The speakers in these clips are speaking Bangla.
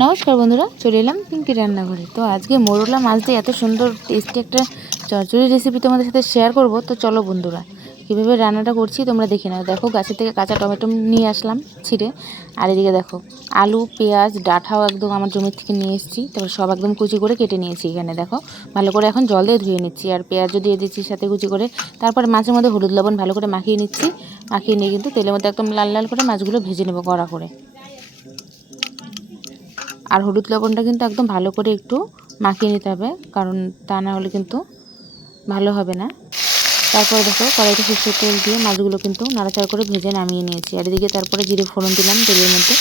নমস্কার বন্ধুরা, চলে এলাম পিঙ্কি রান্নাঘরে। তো আজকে মোরলা মাছ দিয়ে এত সুন্দর টেস্টি একটা চচ্চড়ি রেসিপি তোমাদের সাথে শেয়ার করব। তো চলো বন্ধুরা, কীভাবে রান্নাটা করছি তোমরা দেখে নাও। দেখো, গাছের থেকে কাঁচা টমেটো নিয়ে আসলাম ছিঁড়ে। আর এদিকে দেখো, আলু পেঁয়াজ ডাঁটাও একদম আমার জমির থেকে নিয়ে এসেছি। তারপর সব একদম কুচি করে কেটে নিয়েছি। এখানে দেখো, ভালো করে এখন জল দিয়ে ধুয়ে নিচ্ছি। আর পেঁয়াজও দিয়ে দিচ্ছি সাথে কুচি করে। তারপর মাছের মধ্যে হলুদ লবণ ভালো করে মাখিয়ে নিচ্ছি। মাখিয়ে নিয়ে কিন্তু তেলের মধ্যে একদম লাল লাল করে মাছগুলো ভেজে নেবো কড়া করে। আর হলুদ লবণটা কিন্তু একদম ভালো করে একটু মাখিয়ে নিতে হবে, কারণ তা না হলে কিন্তু ভালো হবে না। তারপরে দেখো, কড়াইতে সরষের তেল দিয়ে মাছগুলো কিন্তু নাড়াচাড়া করে ভেজে নামিয়ে নিয়েছি। আর এদিকে তারপরে জিরে ফোড়ন দিলাম তেলের মধ্যে,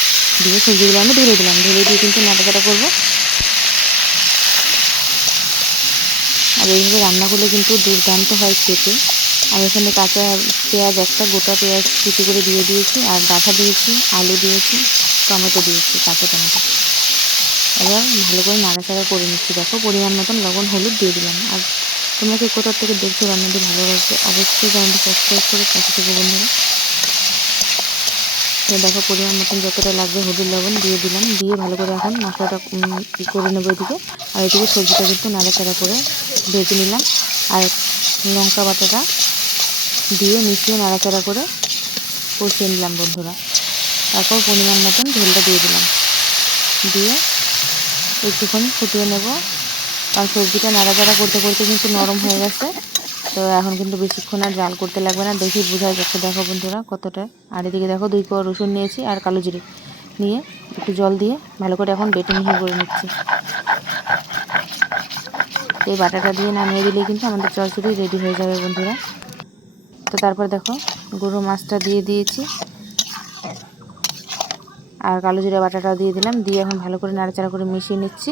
দিয়ে সবজিগুলো আমি ঢেলে দিলাম। ঢেলে দিয়ে কিন্তু নাড়াচাড়া করবো। আর এইভাবে রান্না করলে কিন্তু দুর্দান্ত হয় খেতে। আমি এখানে কাঁচা পেঁয়াজ, একটা গোটা পেঁয়াজ কুচি করে দিয়ে দিয়েছি। আর ডাঁটা দিয়েছি, আলু দিয়েছি, টমেটো দিয়েছি, কাঁচা টমেটো। এবার ভালো করে নাড়াচাড়া করে নিচ্ছি। দেখো, পরিমাণ মতন লবণ হলুদ দিয়ে দিলাম। আর তোমরা কি কোথার থেকে দেখছো রান্নাটি ভালো লাগছে, অবশ্যই চ্যানেলটি সাবস্ক্রাইব করে পাশে থেকে বন্ধুরা। তো দেখো, পরিমাণ মতন যতটা লাগবে হলুদ লবণ দিয়ে দিলাম। দিয়ে ভালো করে এখন মশলাটা করে নেবো এদিকে। আর এদিকে সবজিটা কিন্তু নাড়াচাড়া করে ভেজে নিলাম। আর লঙ্কা বাটাটা দিয়ে মিশিয়ে নাড়াচাড়া করে কষিয়ে নিলাম বন্ধুরা। তারপর পরিমাণ মতন ঝোলটা দিয়ে দিলাম। দিয়ে একটুখানি ফুটিয়ে নেব। কারণ সবজিটা নাড়াচাড়া করতে করতে কিন্তু নরম হয়ে গেছে। তো এখন কিন্তু বেশিক্ষণ আর জাল করতে লাগবে না, দেখি বোঝা যাচ্ছে। দেখো বন্ধুরা কতটা। আর এদিকে দেখো, 2 কোয়া রসুন নিয়েছি আর কালো জিরে নিয়ে একটু জল দিয়ে ভালো করে এখন বেটে মিহি করে নিচ্ছি। এই বাটাটা দিয়ে নামিয়ে দিলেই কিন্তু আমাদের চচ্চড়ি রেডি হয়ে যাবে বন্ধুরা। তো তারপর দেখো, গরু মাছটা দিয়ে দিয়েছি আর কালো জিরা বাটাটাও দিয়ে দিলাম। দিয়ে এখন ভালো করে নাড়াচাড়া করে মিশিয়ে নিচ্ছি।